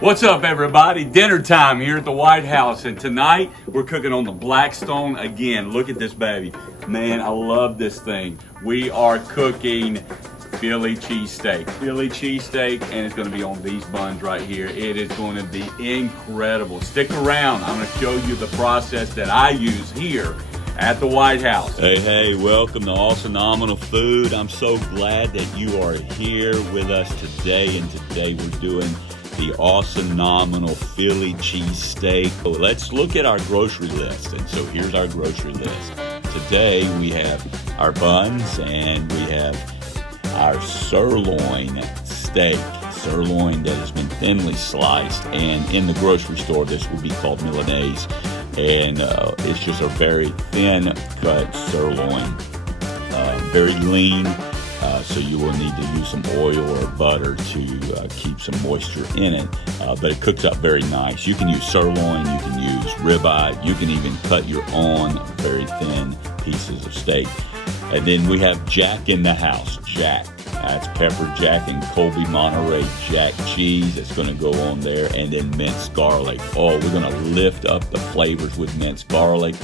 What's up, everybody? Dinner time here at the White House, and tonight we're cooking on the Blackstone again. Look at this baby. Man, I love this thing. We are cooking Philly cheesesteak. Philly cheesesteak, and it's going to be on these buns right here. It is going to be incredible. Stick around. I'm going to show you the process that I use here at the White House. Hey, welcome to Awesonominal Food. I'm so glad that you are here with us today, and today we're doing the Awesonominal Philly cheesesteak. So let's look at our grocery list. And so here's our grocery list. Today we have our buns and we have our sirloin steak. Sirloin that has been thinly sliced, and in the grocery store this will be called Milanese. And it's just a very thin cut sirloin, very lean. So you will need to use some oil or butter to keep some moisture in it, but it cooks up very nice. You can use sirloin, you can use ribeye, you can even cut your own very thin pieces of steak. And then we have Jack in the house. Jack, that's pepper jack and Colby Monterey Jack cheese that's going to go on there, and then minced garlic. Oh, we're going to lift up the flavors with minced garlic.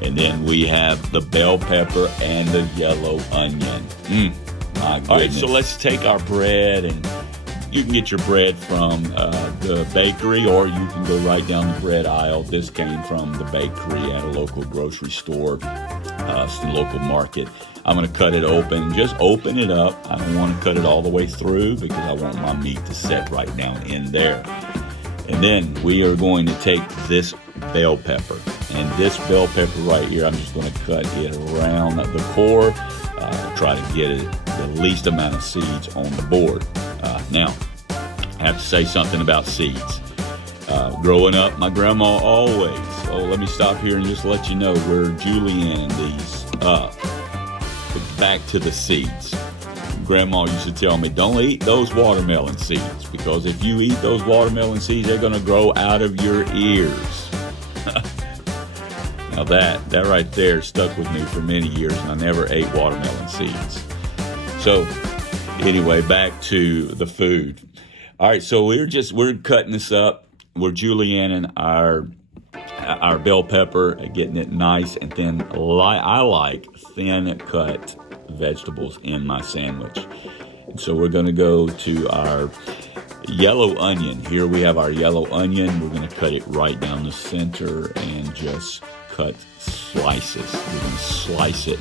And then we have the bell pepper and the yellow onion. My goodness. All right, so let's take our bread, and you can get your bread from the bakery, or you can go right down the bread aisle. This came from the bakery at a local grocery store, local market. I'm going to cut it open. Just open it up. I don't want to cut it all the way through because I want my meat to set right down in there. And then we are going to take this bell pepper. And this bell pepper right here, I'm just going to cut it around the core. Try to get it the least amount of seeds on the board. Now, I have to say something about seeds. Growing up, my grandma always, let me stop here and just let you know we're julienning these up. Back to the seeds. Grandma used to tell me, don't eat those watermelon seeds, because if you eat those watermelon seeds, they're going to grow out of your ears. Now that right there stuck with me for many years, and I never ate watermelon seeds. So anyway, back to the food. All right, so we're cutting this up. We're julienning our bell pepper, getting it nice and thin. I like thin cut vegetables in my sandwich. And so we're going to go to our yellow onion. Here we have our yellow onion. We're going to cut it right down the center and just cut slices. We're going to slice it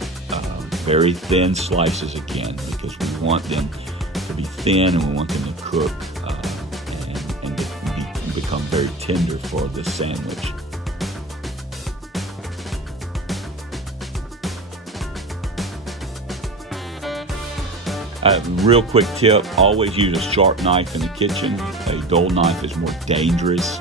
very thin slices again, because we want them to be thin and we want them to cook and become very tender for the sandwich. Real quick tip, always use a sharp knife in the kitchen. A dull knife is more dangerous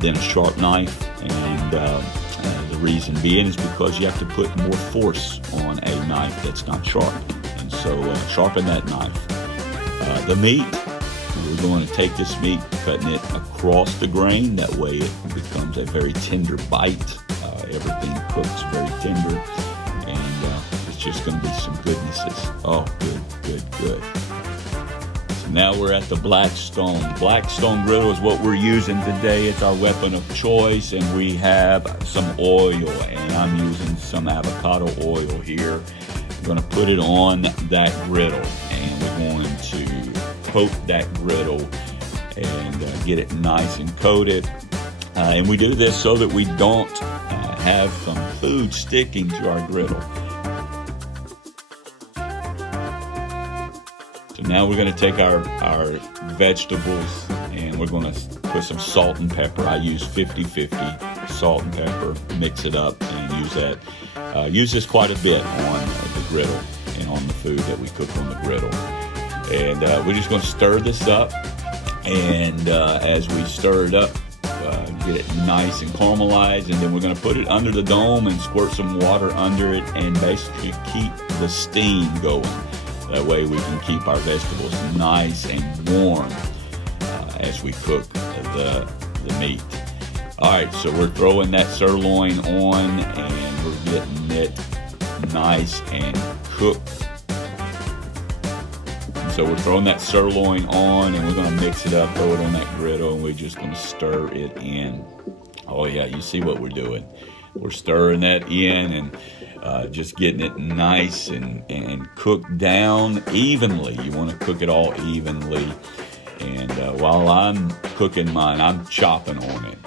than a sharp knife, and the reason being is because you have to put more force on a knife that's not sharp. And so sharpen that knife. The meat, we're going to take this meat, cutting it across the grain. That way it becomes a very tender bite. Everything cooks very tender, and it's just going to be some goodnesses. Oh, good. So now we're at the Blackstone. Blackstone Griddle is what we're using today. It's our weapon of choice, and we have some oil, and I'm using some avocado oil here. I'm going to put it on that griddle, and we're going to coat that griddle and get it nice and coated. And we do this so that we don't have some food sticking to our griddle. So now we're going to take our vegetables, and we're going to put some salt and pepper. I use 50-50 salt and pepper, mix it up, and use that. Use this quite a bit on the griddle and on the food that we cook on the griddle. And we're just going to stir this up, and as we stir it up, get it nice and caramelized, and then we're going to put it under the dome and squirt some water under it and basically keep the steam going. That way we can keep our vegetables nice and warm as we cook the meat. All right, so we're throwing that sirloin on, and we're getting it nice and cooked. so we're throwing that sirloin on, and we're gonna mix it up, throw it on that griddle, and we're just gonna stir it in. Oh yeah, you see what we're doing. We're stirring that in and just getting it nice and cooked down evenly. You want to cook it all evenly. And while I'm cooking mine, I'm chopping on it.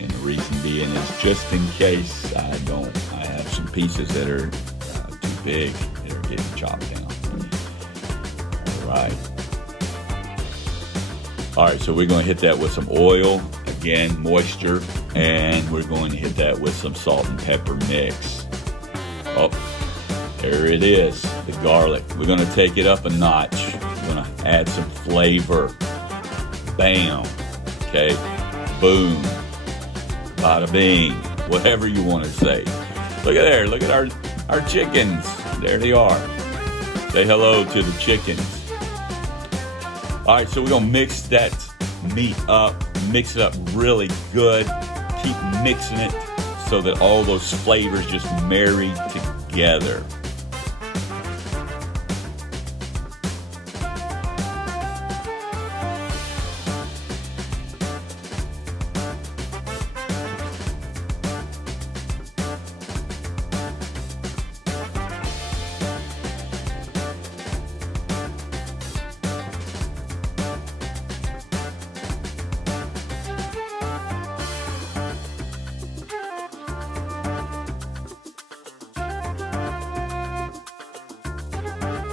And the reason being is just in case I have some pieces that are too big that are getting chopped down. All right, so we're going to hit that with some oil, again, moisture, and we're going to hit that with some salt and pepper mix. Oh, there it is, the garlic. We're going to take it up a notch. We're going to add some flavor. Bam. Okay. Boom. Bada bing. Whatever you want to say. Look at there. Look at our chickens. There they are. Say hello to the chickens. All right, so we're going to mix that meat up. Mix it up really good. Keep mixing it so that all those flavors just marry together.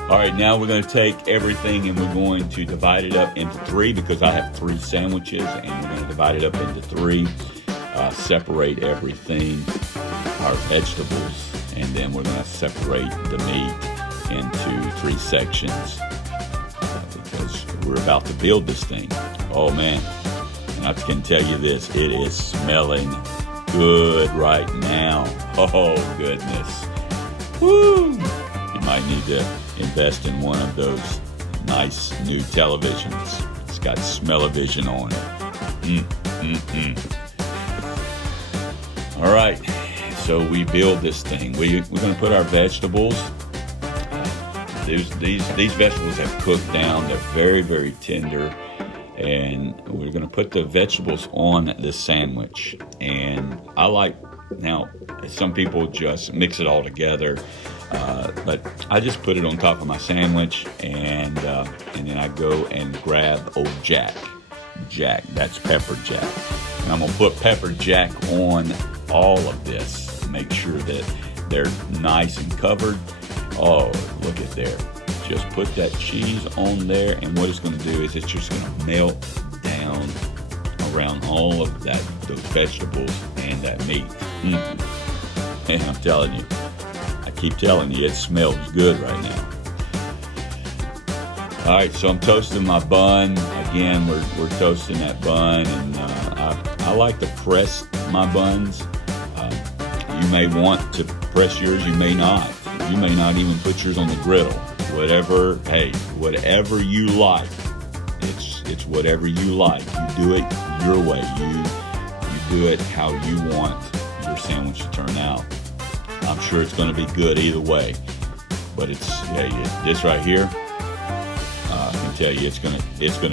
All right, now we're going to take everything and we're going to divide it up into three because I have 3 sandwiches, and we're going to divide it up into 3, separate everything, our vegetables, and then we're going to separate the meat into 3 sections because we're about to build this thing. Oh man, and I can tell you this, it is smelling good right now. Oh goodness. Woo! You might need to invest in one of those nice new televisions. It's got smell-o-vision on it. All right, so we build this thing. We're going to put our vegetables. These vegetables have cooked down. They're very, very tender. And we're going to put the vegetables on this sandwich. And I like, now, some people just mix it all together. But I just put it on top of my sandwich, and then I go and grab old Jack, that's pepper jack. And I'm going to put pepper jack on all of this to make sure that they're nice and covered. Oh, look at there. Just put that cheese on there, and what it's going to do is it's just going to melt down around all of those vegetables and that meat. And I'm telling you, keep telling you, it smells good right now. All right, so I'm toasting my bun. Again, we're toasting that bun, and I like to press my buns. You may want to press yours, you may not. You may not even put yours on the griddle. Whatever you like. It's whatever you like. You do it your way. You do it how you want your sandwich to turn out. I'm sure it's going to be good either way, but this right here, I can tell you it's going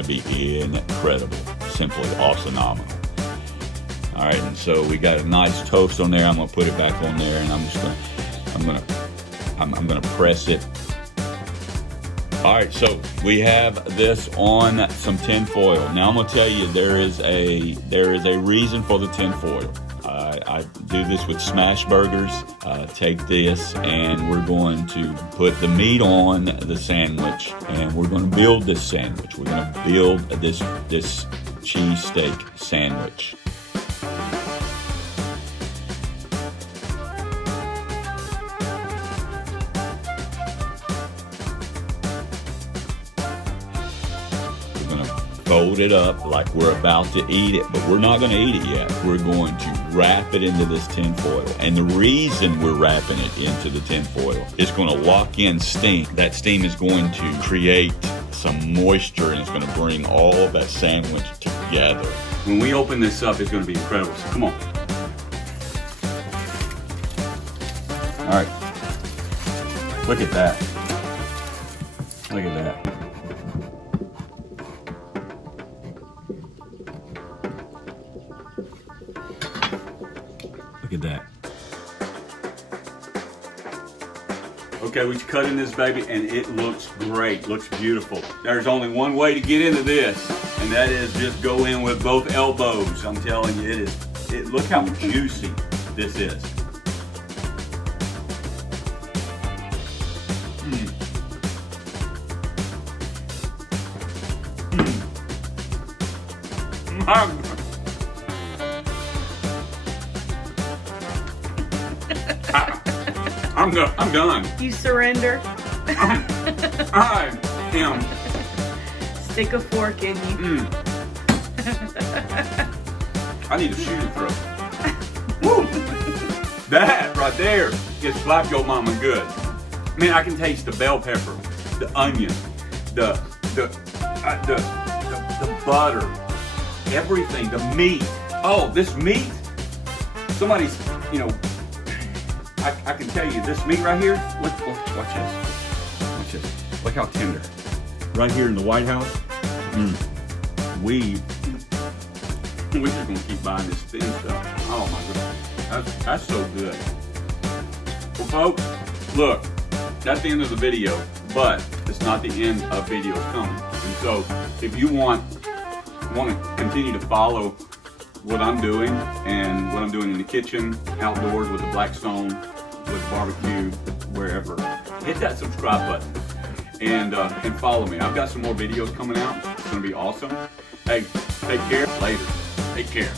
to be incredible, simply awesonominal. All right, and so we got a nice toast on there. I'm going to put it back on there, and I'm going to press it. All right, so we have this on some tin foil. Now I'm going to tell you there is a reason for the tin foil. I do this with smash burgers. Take this, and we're going to put the meat on the sandwich, and we're going to build this sandwich. We're going to build this cheesesteak sandwich. Fold it up like we're about to eat it, but we're not going to eat it yet. We're going to wrap it into this tin foil. And the reason we're wrapping it into the tin foil is going to lock in steam. That steam is going to create some moisture, and it's going to bring all of that sandwich together. When we open this up, it's going to be incredible. So come on. All right. Look at that. Look at that. at that. Okay, we cut in this baby and it looks great, looks beautiful. There's only one way to get into this, and that is just go in with both elbows. I'm telling you, look how juicy this is. I'm done. You surrender? I am. Stick a fork in you. I need a shooting throw. Woo! That right there gets slap your mama good. Man, I can taste the bell pepper, the onion, the butter, everything, the meat. Oh, this meat. Somebody's, I can tell you, this meat right here, watch this. Watch this. Look how tender. Right here in the White House, we're just gonna keep buying this thin stuff. Oh my goodness, that's so good. Well, folks, look, that's the end of the video, but it's not the end of videos coming. And so, if you want to continue to follow what I'm doing and what I'm doing in the kitchen, outdoors with the Blackstone, with barbecue, wherever, hit that subscribe button and follow me. I've got some more videos coming out. It's gonna be awesome. Hey, take care. Later. Take care.